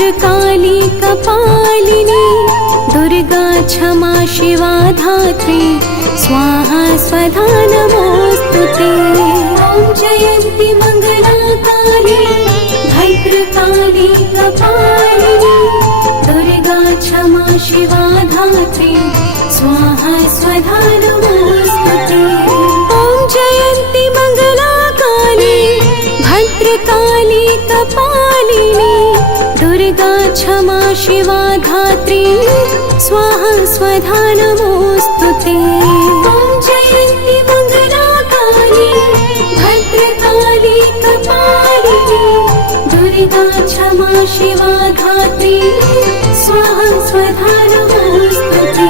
भद्रकाली कपालिनी दुर्गा क्षमा शिवा धात्री स्वाहा स्वधा नमोस्तुते। ॐ जयन्ती मंगला काली भद्रकाली कपालिनी दुर्गा क्षमा शिवा धात्री स्वाहा स्वधा नमोस्तुते। ॐ जयन्ती मंगला काली भद्रकाली कपालिनी दुर्गा क्षमा शिवा धात्री स्वाहा स्वधा नमोस्तुते। ॐ जयन्ती मंगला काली भद्रकाली कपालिनी दुर्गा क्षमा शिवा धात्री स्वाहा स्वधा नमोस्तुते।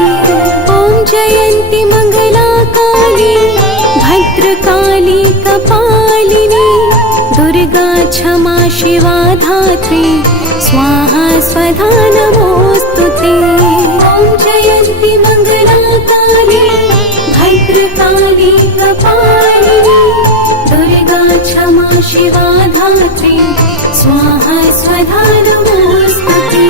ॐ जयन्ती मंगला काली भद्रकाली कपालिनी दुर्गा क्षमा शिवा धात्री स्वाहा स्वधा नमोस्तुते। ॐ जयन्ती मंगला काली भद्रकाली कपालिनी दुर्गा क्षमा शिवा धात्री स्वाहा स्वधा नमोस्तुते।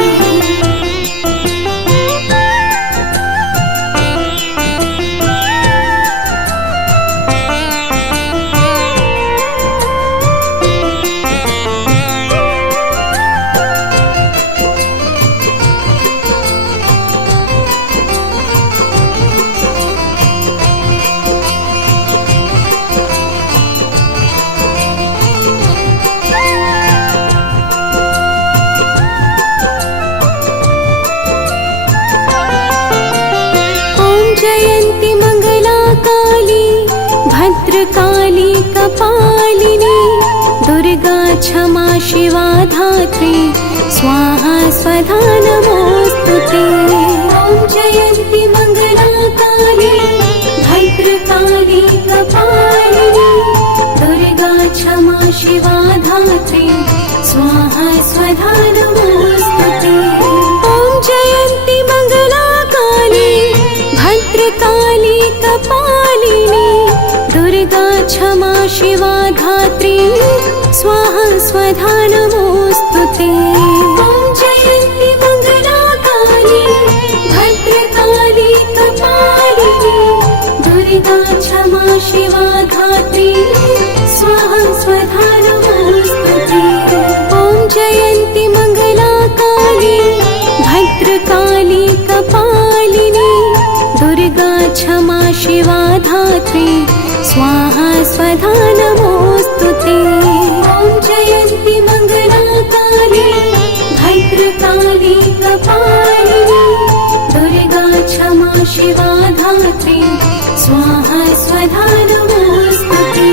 जयन्ती मंगला काली भद्रकाली कपालिनी दुर्गा क्षमा शिवा धात्री स्वाहा स्वधा नमोस्तुते। ॐ जयन्ती मंगला काली भद्रकाली कपालिनी दुर्गा क्षमा शिवा धात्री स्वाहा स्वधा नमोस्तुते। ॐ जयन्ती मंगला काली भद्रकाली कपालिनी दुर्गा क्षमा शिवा धात्री स्वाहा स्वधा नमोस्तुते। ॐ जयन्ती मंगला काली भद्रकाली कपालिनी दुर्गा क्षमा शिवा धात्री स्वाहा स्वधा नमोस्तुते। ॐ जयन्ती मंगला काली भद्रकाली कपालिनी दुर्गा क्षमा शिवा धात्री स्वाहा स्वधा नमोस्तुते। ॐ जयन्ती मंगला काली भद्रकाली कपालिनी दुर्गा क्षमा शिवा धात्री स्वाहा स्वधा नमोस्तुते।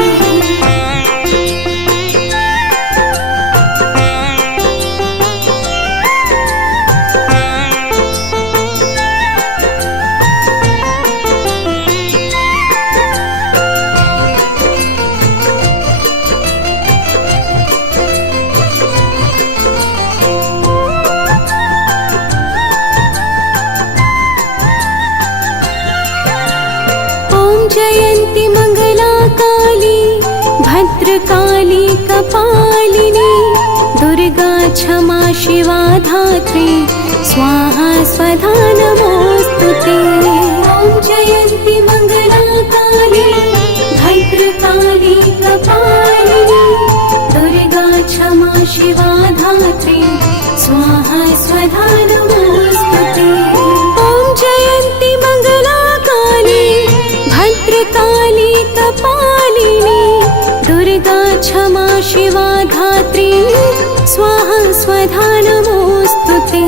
जयन्ती मंगला काली भद्रकाली कपालिनी दुर्गा क्षमा शिवा धात्री स्वाहा स्वधा नमोस्तुते। ॐ जयन्ती मंगला काली भद्रकाली कपालिनी दुर्गा क्षमा शिवा धात्री स्वाहा स्वधा नमोस्तुते। ॐ जयन्ती मंगला काली भद्रकाली कपालिनी दुर्गा क्षमा शिवा धात्री स्वाहा स्वधा नमोस्तुते।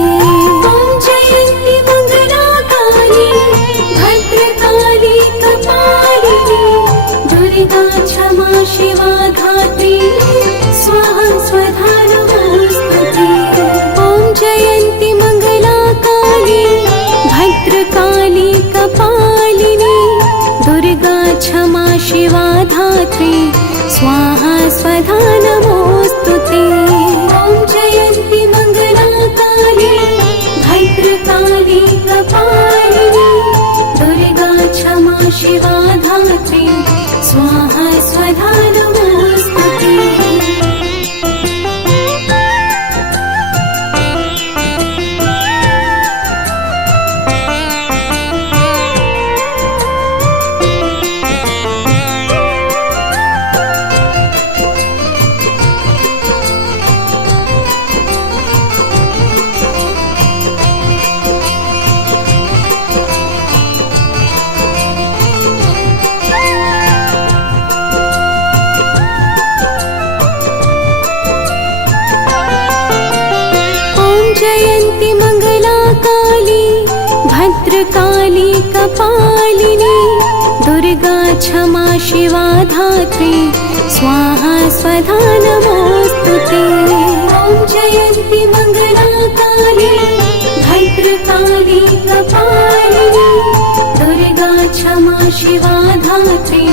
ॐ जयन्ती मंगला काली भद्रकाली कपालिनी दुर्गा क्षमा शिवा धात्री स्वाहा स्वधा नमोस्तुते। ॐ जयन्ती मंगला काली भद्रकाली कपालिनी दुर्गा क्षमा शिवा धात्री स्वाहा स्वधा नमोस्तुते। ॐ जयन्ती मंगला काली भद्रकाली कपालिनी दुर्गा क्षमा शिवा धात्री स्वाहा स्वधा नमोस्तुते। भद्रकाली कपालिनी दुर्गा क्षमा शिवा धात्री स्वाहा स्वधा नमोस्तुते। ॐ जयन्ती मंगला काली भद्रकाली कपालिनी दुर्गा क्षमा शिवा धात्री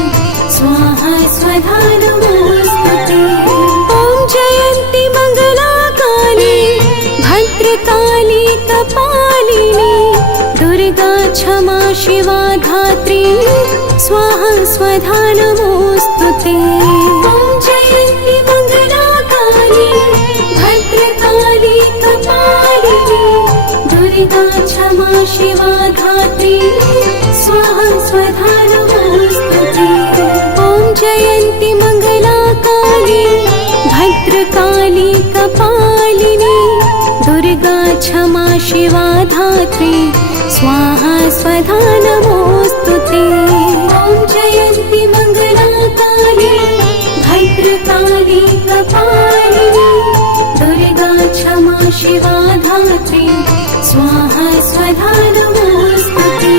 स्वाहा स्वधा नमोस्तुते। ॐ जयन्ती मंगला काली भद्रकाली कपालिनी दुर्गा क्षमा शिवा धात्री स्वाहा स्वधा नमोस्तुते। ॐ जयन्ती मंगला काली भद्रकाली कपालिनी दुर्गा क्षमा शिवा धात्री स्वाहा स्वधा नमोस्तुते। ॐ जयन्ती मंगला काली भद्रकाली कपालिनी दुर्गा क्षमा शिवा धात्री स्वाहा स्वधा नमोस्तुते। ॐ जयन्ती मंगला काली भद्रकाली कपालिनी दुर्गा क्षमा शिवा धात्री स्वाहा स्वधा नमोस्तुते।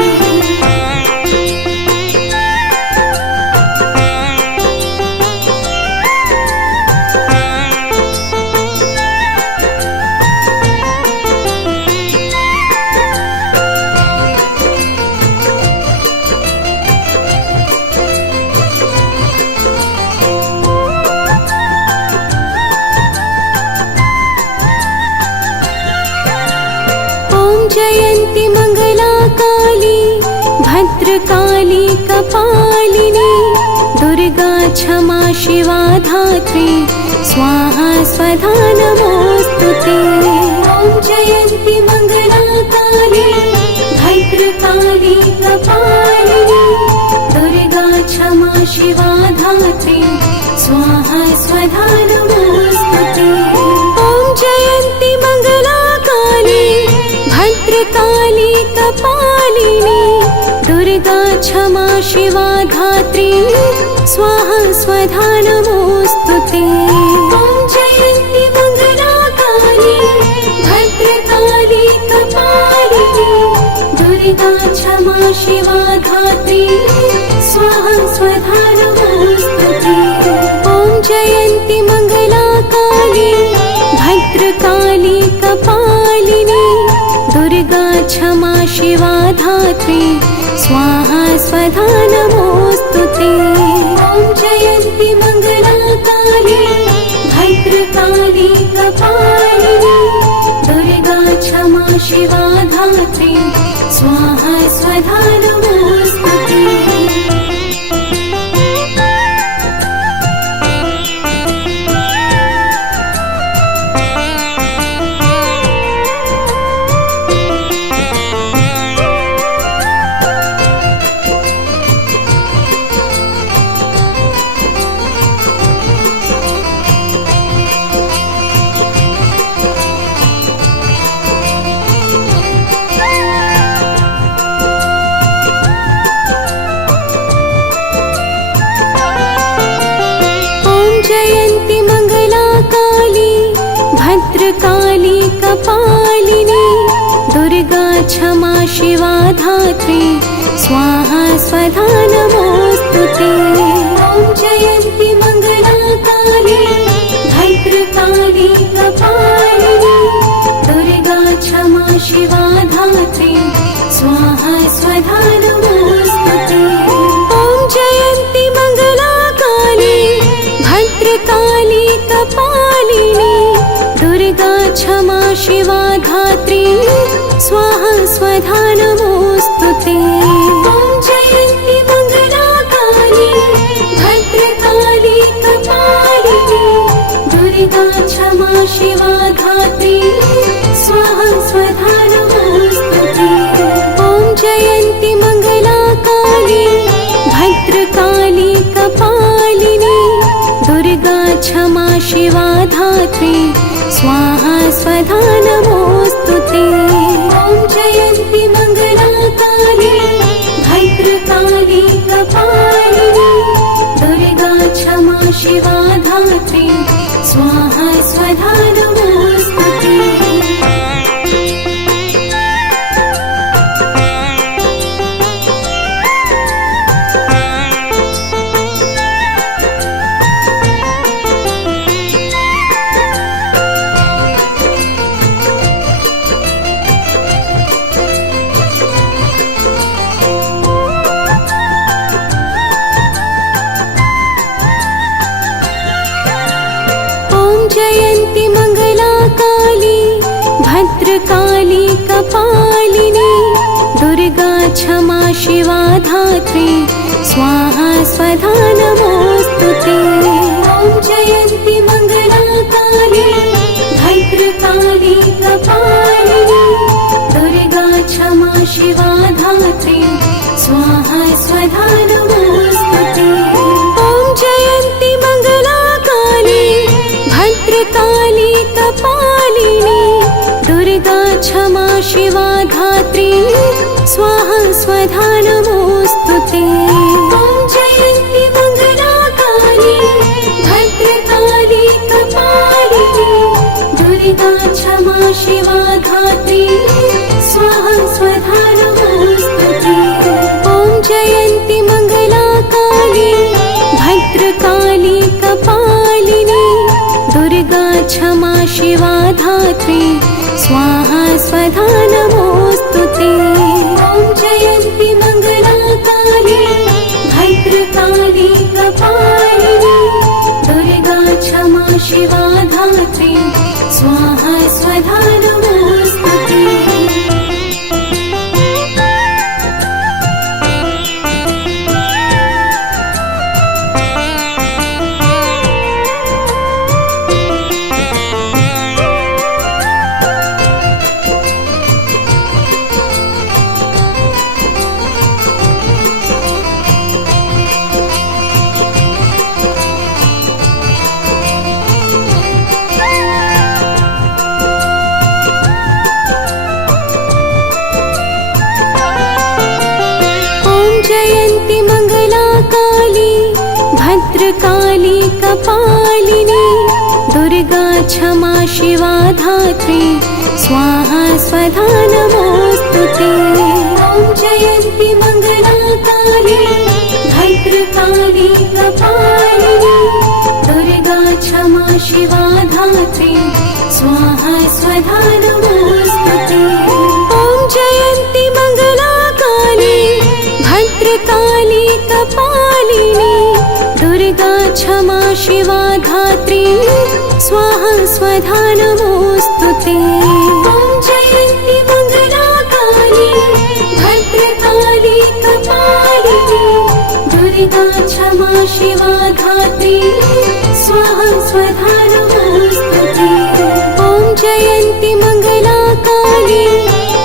जयन्ती मंगला काली भद्रकाली कपालिनी दुर्गा क्षमा शिवा धात्री स्वाहा स्वधा नमोस्तुते। ॐ जयन्ती मंगला काली भद्रकाली कपालिनी दुर्गा क्षमा शिवा धात्री स्वाहा स्वधा नमोस्तुते। ॐ जयन्ती मंगला काली भद्रकाली कपालिनी दुर्गा क्षमा शिवा धात्री स्वाहा स्वधा नमोस्तुते। ॐ जयन्ती मंगला काली भद्रकाली कपालिनी दुर्गा क्षमा शिवा धात्री स्वाहा स्वधा नमोस्तुते। ॐ जयन्ती मंगला काली भद्रकाली कपालिनी दुर्गा क्षमा शिवा धात्री स्वाहा स्वधा नमोस्तुते। ॐ जयन्ती मंगला काली भद्रकाली कपालिनी दुर्गा क्षमा शिवा धात्री स्वाहा स्वधा नमोस्तुते। जयन्ती मंगला काली भद्रकाली कपालिनी दुर्गा क्षमा शिवा धात्री स्वाहा स्वधा नमोस्तुते। ॐ जयन्ती मंगला काली भद्रकाली कपालिनी दुर्गा क्षमा शिवा धात्री स्वाहा स्वधा नमोस्तुते। ॐ जयन्ती मंगला काली भद्रकाली कपालिनी दुर्गा क्षमा शिवा धात्री स्वाहा स्वधा नमोस्तुते। ॐ जयन्ती मंगला काली भद्रकाली कपालिनी दुर्गा क्षमा शिवा धात्री स्वाहा स्वधा नमोस्तुते। ॐ जयन्ती मंगला काली भद्रकाली कपालिनी दुर्गा क्षमा शिवा धात्री स्वाहा स्वधा नमोस्तुते। ॐ जयन्ती मंगला काली भद्रकाली कपालिनी दुर्गा क्षमा शिवा धात्री स्वाहा स्वधा नमोस्तुते। भद्रकाली कपालिनी दुर्गा क्षमा शिवा धात्री स्वाहा स्वधा नमोस्तुते। ॐ जयन्ती मंगला काली भद्रकाली कपालिनी दुर्गा क्षमा शिवा धात्री स्वाहा स्वधा नमोस्तुते। ॐ जयन्ती मंगला काली भद्रकाली कपालिनी दुर्गा क्षमा शिवा धात्री स्वाहा स्वधा नमोस्तुते। ॐ जयन्ती मंगला काली भद्रकाली कपालिनी दुर्गा क्षमा शिवा धात्री स्वाहा स्वधा नमोस्तुते। ॐ जयन्ती मंगला काली भद्रकाली कपालिनी दुर्गा क्षमा शिवा धात्री स्वाहा स्वधा नमोस्तुते। ॐ जयन्ती मंगला काली भद्रकाली कपालिनी दुर्गा क्षमा शिवा धात्री स्वाहा स्वधा नमोस्तुते। जयन्ती मंगला काली भद्रकाली कपालिनी दुर्गा क्षमा शिवा धात्री स्वाहा स्वधा नमोस्तुते। ॐ जयन्ती मंगला काली भद्रकाली कपालिनी दुर्गा क्षमा शिवा धात्री स्वाहा स्वधा नमोस्तुते। ॐ जयन्ती मंगला काली भद्रकाली कपालिनी दुर्गा क्षमा शिवा धात्री स्वाहा स्वधा नमोस्तुते। ॐ जयन्ती मंगला काली भद्रकाली कपालिनी दुर्गा क्षमा शिवा धात्री स्वाहा स्वधा नमोस्तुते। ॐ जयन्ती मंगला काली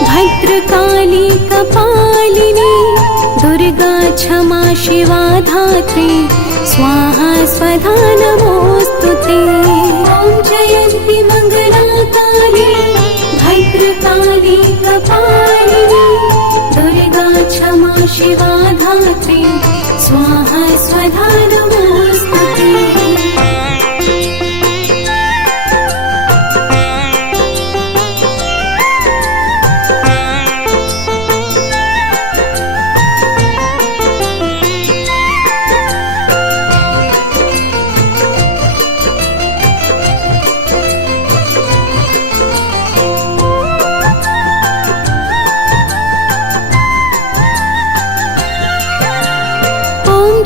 भद्रकाली कपालिनी दुर्गा क्षमा शिवा धात्री स्वाहा स्वधा नमोस्तुते। ॐ जयन्ती मंगला काली भद्रकाली कपालिनी दुर्गा क्षमा शिवा धात्री स्वाहा स्वधा नमोस्तुते।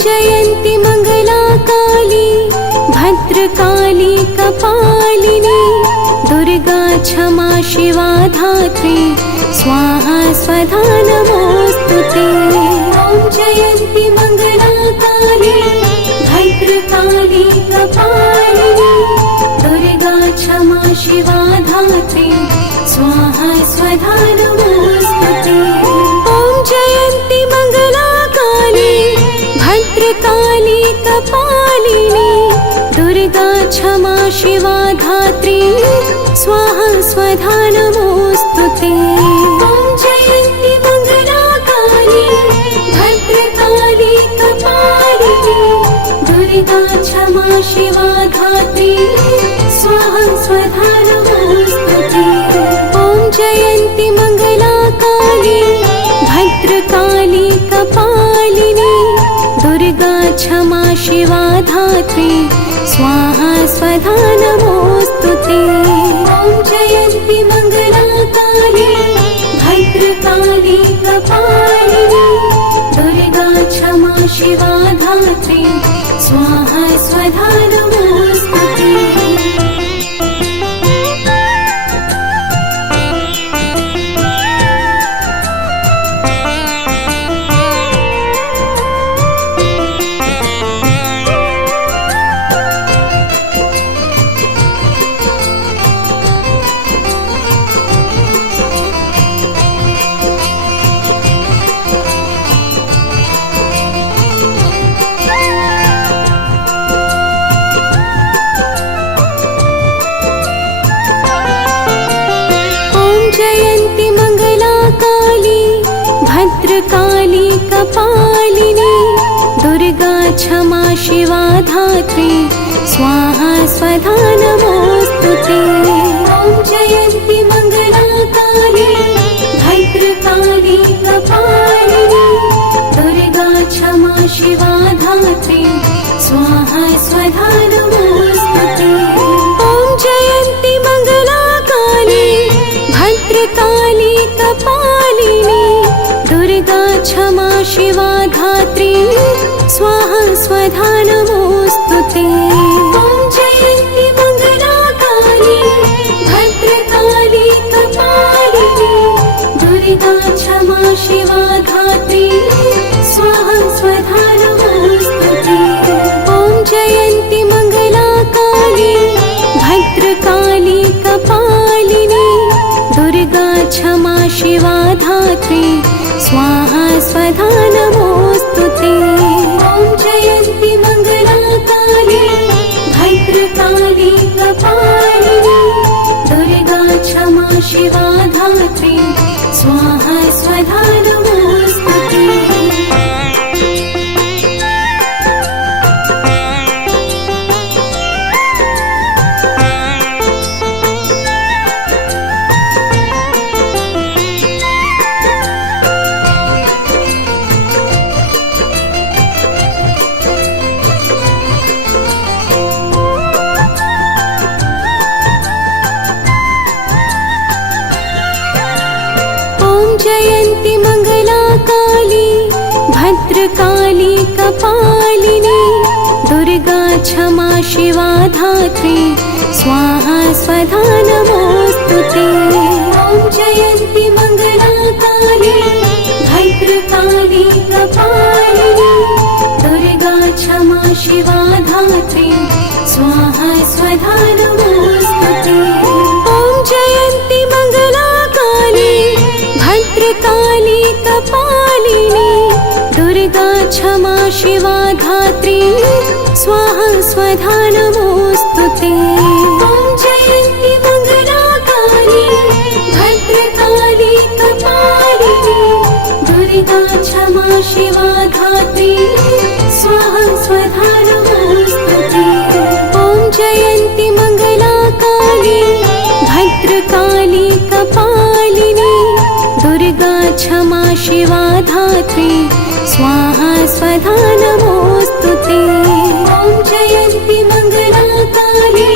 जयन्ती मंगला काली भद्रकाली कपालिनी दुर्गा क्षमा शिवा धात्री स्वाहा स्वधा नमोस्तुते। ॐ जयन्ती मंगला काली भद्रकाली कपालिनी दुर्गा क्षमा शिवा धात्री स्वाहा स्वधा नमोस्तुते। ॐ जयन्ती मंगला काली भद्रकाली कपालिनी दुर्गा क्षमा शिवा धात्री स्वाहा स्वधा नमोस्तुते। ॐ जयन्ती मंगला काली भद्रकाली कपालिनी दुर्गा क्षमा शिवा धात्री स्वाहा स्वधा नमोस्तुते। ॐ जयन्ती मंगला काली भद्रकाली कपालिनी दुर्गा क्षमा शिवा धात्री स्वाहा स्वधा नमोस्तुते। ॐ जयन्ती मंगला काली भद्रकाली कपालिनी दुर्गा क्षमा शिवा धात्री स्वाहा स्वधा नमोस्तुते। भद्रकाली कपालिनी दुर्गा क्षमा शिवा धात्री स्वाहा स्वधा नमोस्तुते। ॐ जयन्ती मंगला काली भद्रकाली कपालिनी दुर्गा क्षमा शिवा धात्री स्वाहा स्वधा नमोस्तुते। ॐ जयन्ती मंगला काली भद्रकाली कपालिनी दुर्गा क्षमा शिवा धात्री स्वाहा स्वधा नमोस्तुते। ॐ जयन्ती मंगला काली भद्रकाली कपालिनी दुर्गा क्षमा शिवा धात्री स्वाहा स्वधा नमोस्तुते। ॐ जयन्ती मंगला काली भद्रकाली कपालिनी दुर्गा क्षमा शिवा धात्री स्वाहा स्वधा नमोस्तुते। ॐ जयन्ती मंगला काली भद्रकाली कपालिनी दुर्गा क्षमा शिवा धात्री स्वाहा स्वधा नमोस्तुते। जयन्ती मंगला काली भद्रकाली कपालिनी दुर्गा क्षमा शिवा धात्री स्वाहा स्वधा नमोस्तुते। ॐ जयन्ती मंगला काली भद्रकाली कपालिनी दुर्गा क्षमा शिवा धात्री स्वाहा स्वधा नमोस्तुते। ॐ जयन्ती मंगला काली भद्रकाली कपालिनी दुर्गा क्षमा शिवा धात्री स्वाहा स्वधा नमोस्तुते। ॐ जयन्ती मंगला काली भद्रकाली कपालिनी दुर्गा क्षमा शिवा धात्री स्वाहा स्वधा नमोस्तुते। ॐ जयन्ती मंगला काली भद्रकाली कपालिनी दुर्गा क्षमा शिवा धात्री स्वाहा स्वधा नमोस्तुते। ॐ जयन्ती मंगला काली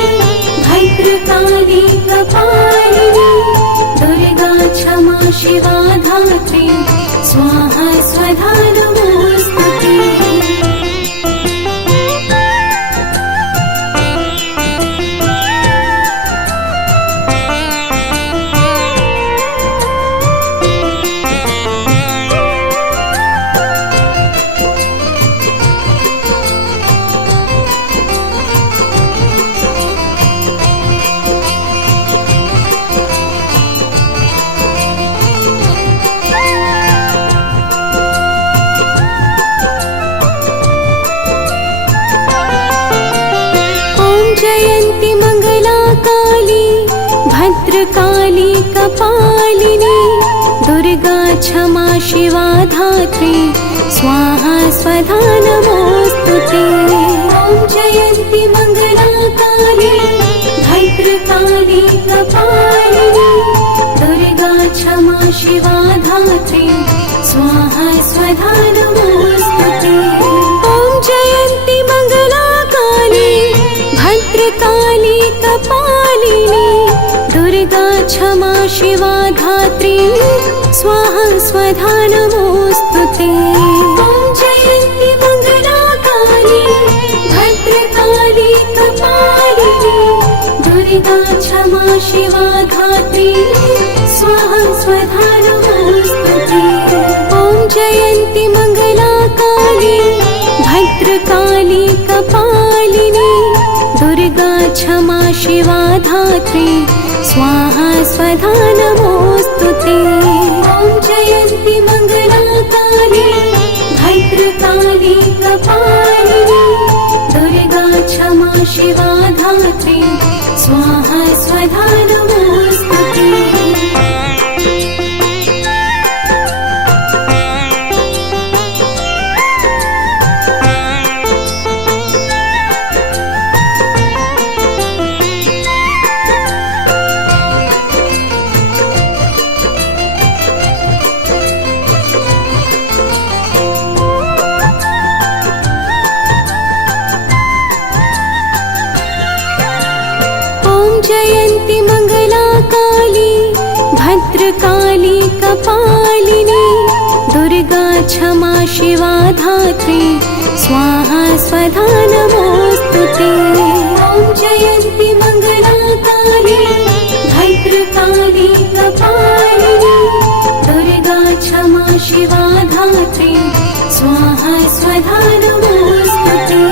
भद्रकाली कपालिनी दुर्गा क्षमा शिवा धात्री स्वाहा स्वधा नमोस्तुते। जयन्ती मंगला काली भद्रकाली कपालिनी दुर्गा क्षमा शिवा धात्री स्वाहा स्वधा नमोस्तुते। ॐ जयन्ती मंगला काली भद्रकाली कपालिनी दुर्गा क्षमा शिवा धात्री स्वाहा स्वधा नमोस्तुते। ॐ जयन्ती मंगला काली भद्रकाली कपालिनी दुर्गा क्षमा शिवा धात्री स्वाहा स्वधा नमोस्तुते। ॐ जयन्ती मंगला काली भद्रकाली कपालिनी दुर्गा क्षमा शिवा धात्री स्वाहा स्वधा नमोस्तुते। ॐ जयन्ती मंगला काली भद्रकाली कपालिनी दुर्गा क्षमा शिवा धात्री स्वाहा स्वधा नमोस्तुते। ॐ जयन्ती मंगला काली भद्रकाली कपालिनी दुर्गा क्षमा शिवा धात्री स्वाहा स्वधा नमोस्तुते। भद्रकाली कपालिनी दुर्गा क्षमा शिवा धात्री स्वाहा स्वधा नमोस्तुते। ॐ जयन्ती मंगला काली भद्रकाली कपालिनी दुर्गा क्षमा शिवा धात्री स्वाहा स्वधा नमोस्तुते।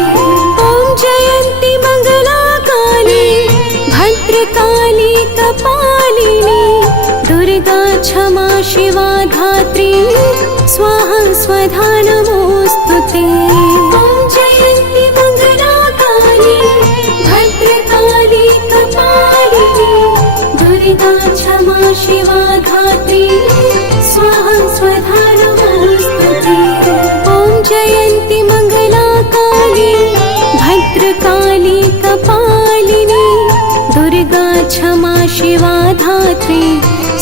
ॐ जयन्ती मंगला काली भद्रकाली कपालिनी दुर्गा क्षमा शिवा धात्री स्वाहा स्वधा नमोस्तुते। ॐ जयन्ती मंगला काली भद्रकाली कपालिनी दुर्गा क्षमा शिवा धात्री स्वाहा स्वधा नमोस्तुते। ॐ जयन्ती मंगला काली भद्रकाली कपालिनी दुर्गा क्षमा शिवा धात्री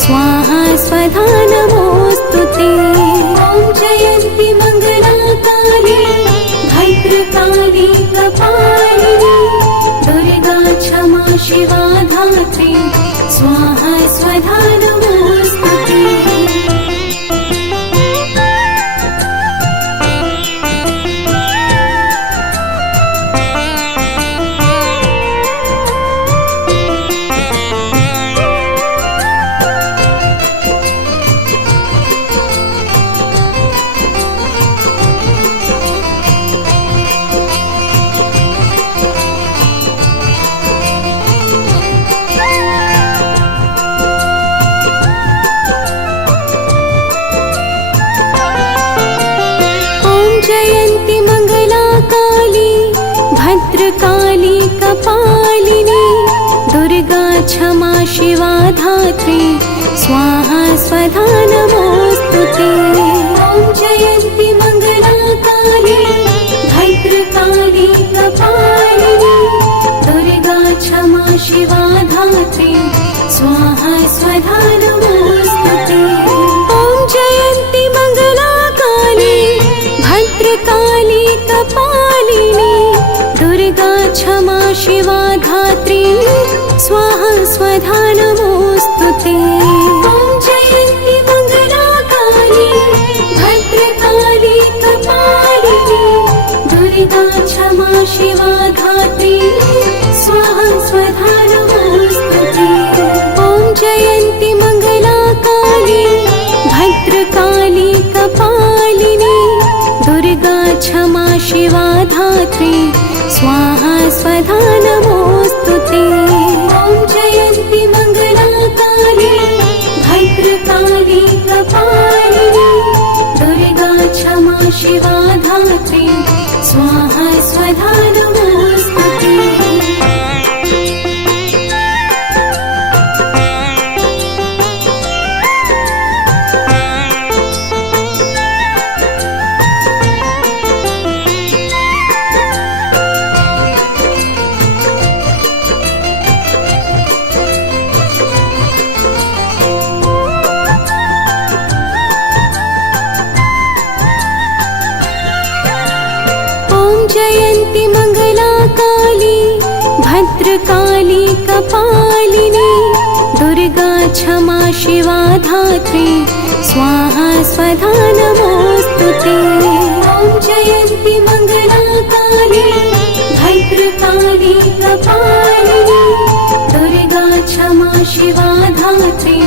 स्वाहा स्वधा नमोस्तुते। ॐ जयन्ती मंगला काली भद्रकाली कपालिनी दुर्गा क्षमा शिवा धात्री स्वाहा स्वधा नमोस्तुते। जयन्ती मंगला काली भद्रकाली कपालिनी दुर्गा क्षमा शिवा धात्री स्वाहा स्वधा नमोस्तुते। ॐ जयन्ती मंगला काली भद्रकाली कपालिनी दुर्गा क्षमा शिवा धात्री स्वाहा स्वधा नमोस्तुते। ॐ जयन्ती मंगला काली भद्रकाली कपालिनी दुर्गा क्षमा शिवा धात्री स्वाहा स्वधा नमोस्तुते। ॐ जयन्ती मंगला काली भद्रकाली कपालिनी दुर्गा क्षमा शिवा धात्री स्वाहा स्वधा नमोस्तुते। ॐ जयन्ती मंगला काली भद्रकाली कपालिनी दुर्गा क्षमा शिवा धात्री स्वाहा स्वधा नमोस्तुते। ॐ जयन्ती मंगला काली भद्रकाली कपालिनी दुर्गा क्षमा शिवा धात्री स्वाहा स्वधा नमोस्तुते। जयन्ती मंगला काली भद्रकाली कपालिनी दुर्गा क्षमा शिवा धात्री स्वाहा स्वधा नमोस्तुते। ॐ जयन्ती मंगला काली भद्रकाली कपालिनी दुर्गा क्षमा शिवा धात्री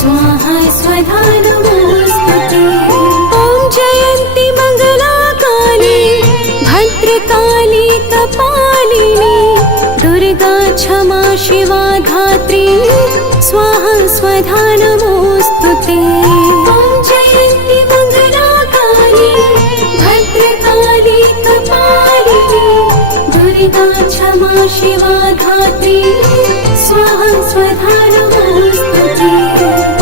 स्वाहा स्वधा नमोस्तुते। ॐ जयन्ती मंगला काली भद्रकाली कपालिनी दुर्गा क्षमा शिवा धात्री स्वाहा स्वधा नमोस्तुते। ॐ जयन्ती मंगला काली भद्रकाली कपालिनी दुर्गा क्षमा शिवा धात्री स्वाहा स्वधा नमोस्तुते।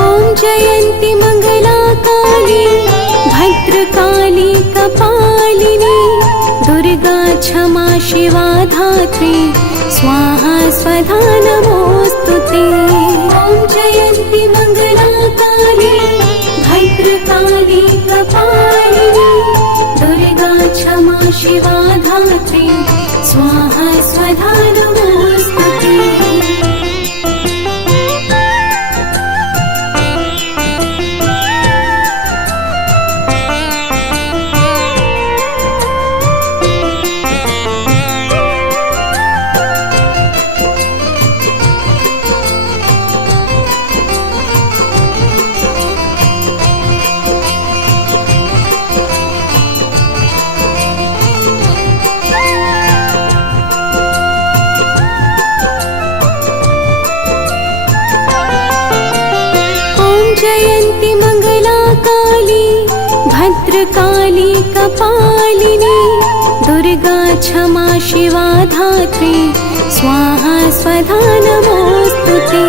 ॐ जयन्ती मंगला काली भद्रकाली कपालिनी दुर्गा क्षमा शिवा धात्री स्वाहा स्वधा नमोस्तुते। ॐ जयन्ती मंगला काली भद्रकाली कपालिनी दुर्गा क्षमा शिवा धात्री स्वाहा स्वधा नमोस्तुते। भद्रकाली कपालिनी दुर्गा क्षमा शिवा धात्री स्वाहा स्वधा नमोस्तुते।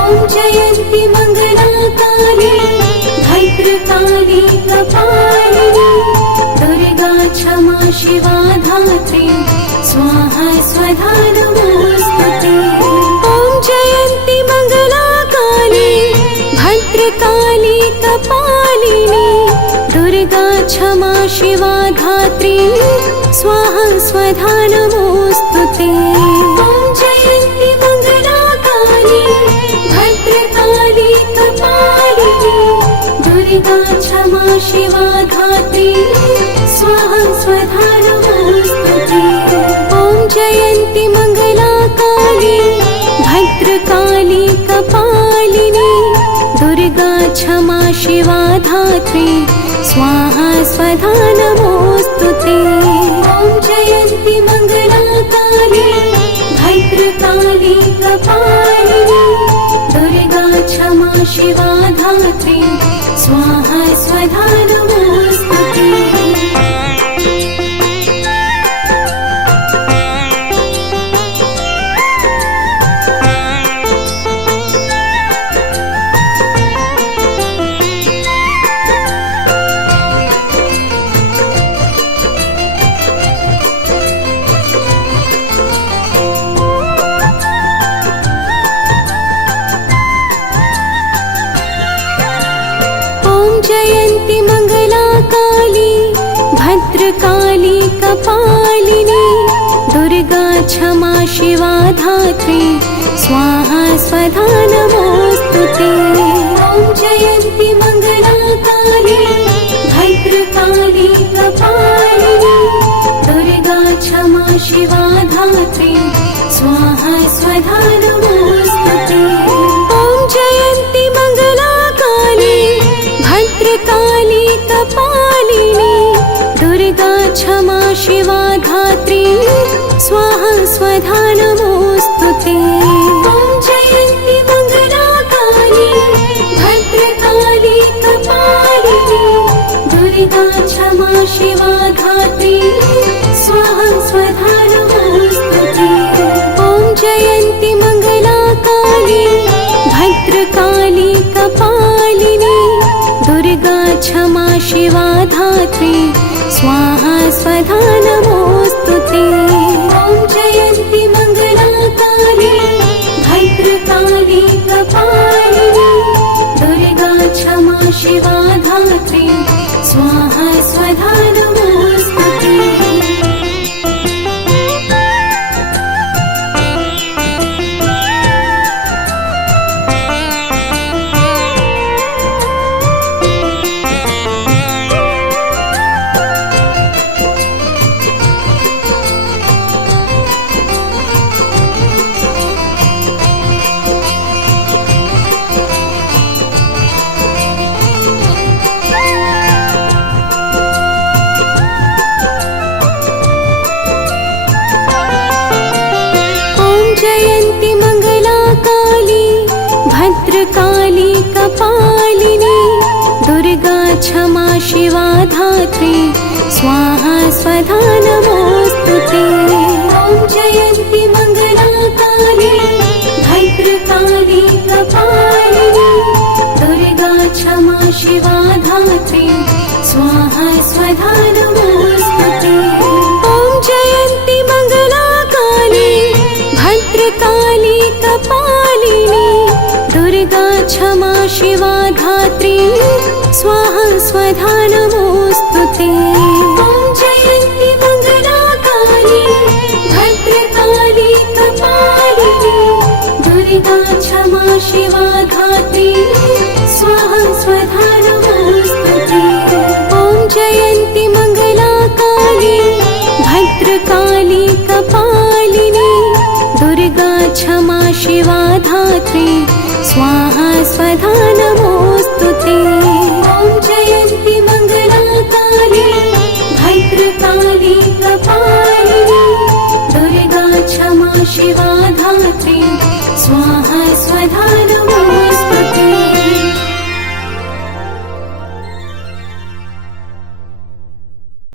ॐ जयन्ती मंगला काली भद्रकाली कपालिनी दुर्गा क्षमा शिवा धात्री स्वाहा स्वधा नमोस्तुते। ॐ जयन्ती मंगला काली भद्रकाली कपालिनी दुर्गा क्षमा शिवा धात्री स्वाहा स्वधा नमोस्तुते। ॐ जयन्ती मंगला काली भद्रकाली कपालिनी दुर्गा क्षमा शिवा धात्री स्वाहा स्वधा नमोस्तुते। ॐ जयन्ती मंगला काली भद्रकाली कपालिनी दुर्गा क्षमा शिवा धात्री स्वाहा स्वधा नमोस्तुते। ॐ जयन्ती मंगला काली भद्रकाली कपालिनी दुर्गा क्षमा शिवा धात्री स्वाहा स्वधा नमोस्तुते। जयन्ती मंगला काली भद्रकाली कपालिनी दुर्गा क्षमा शिवा धात्री स्वाहा स्वधा नमोस्तुते। ॐ जयन्ती मंगला काली भद्रकाली कपालिनी दुर्गा क्षमा शिवा धात्री स्वाहा स्वधा नमोस्तुते। ॐ जयन्ती मंगला काली भद्रकाली कपालिनी दुर्गा क्षमा शिवा धात्री स्वाहा स्वधा नमोस्तुते। ॐ जयन्ती मंगला काली भद्रकाली कपालिनी दुर्गा क्षमा शिवा धात्री स्वाहा स्वधा नमोस्तुते। ॐ जयन्ती मंगला काली भद्रकाली कपालिनी दुर्गा क्षमा शिवा धात्री स्वाहा स्वधा नमोस्तुते। ॐ जयन्ती मंगला काली भद्रकाली कपालिनी दुर्गा क्षमा शिवा धात्री स्वाहा स्वधा नमोस्तुते। जयन्ती मंगला काली भद्रकाली कपालिनी दुर्गा क्षमा शिवा धात्री स्वाहा स्वधा नमोस्तुते। ॐ जयन्ती मंगला काली भद्रकाली कपालिनी दुर्गा क्षमा शिवा धात्री स्वाहा स्वधा नमोस्तुते। ॐ जयन्ती मंगला काली भद्रकाली कपालिनी दुर्गा क्षमा शिवा धात्री स्वाहा स्वधा नमोस्तुते। ॐ जयन्ती मंगला काली भद्रकाली कपालिनी दुर्गा क्षमा शिवा धात्री स्वाहा स्वधा नमोस्तुते। ॐ जयन्ती मंगला काली भद्रकाली कपालिनी दुर्गा क्षमा शिवा धात्री स्वाहा स्वधा नमोस्तुते। ॐ जयन्ती मंगला काली भद्रकाली कपालिनी दुर्गा क्षमा शिवा धात्री स्वाहा स्वधा नमोस्तुते।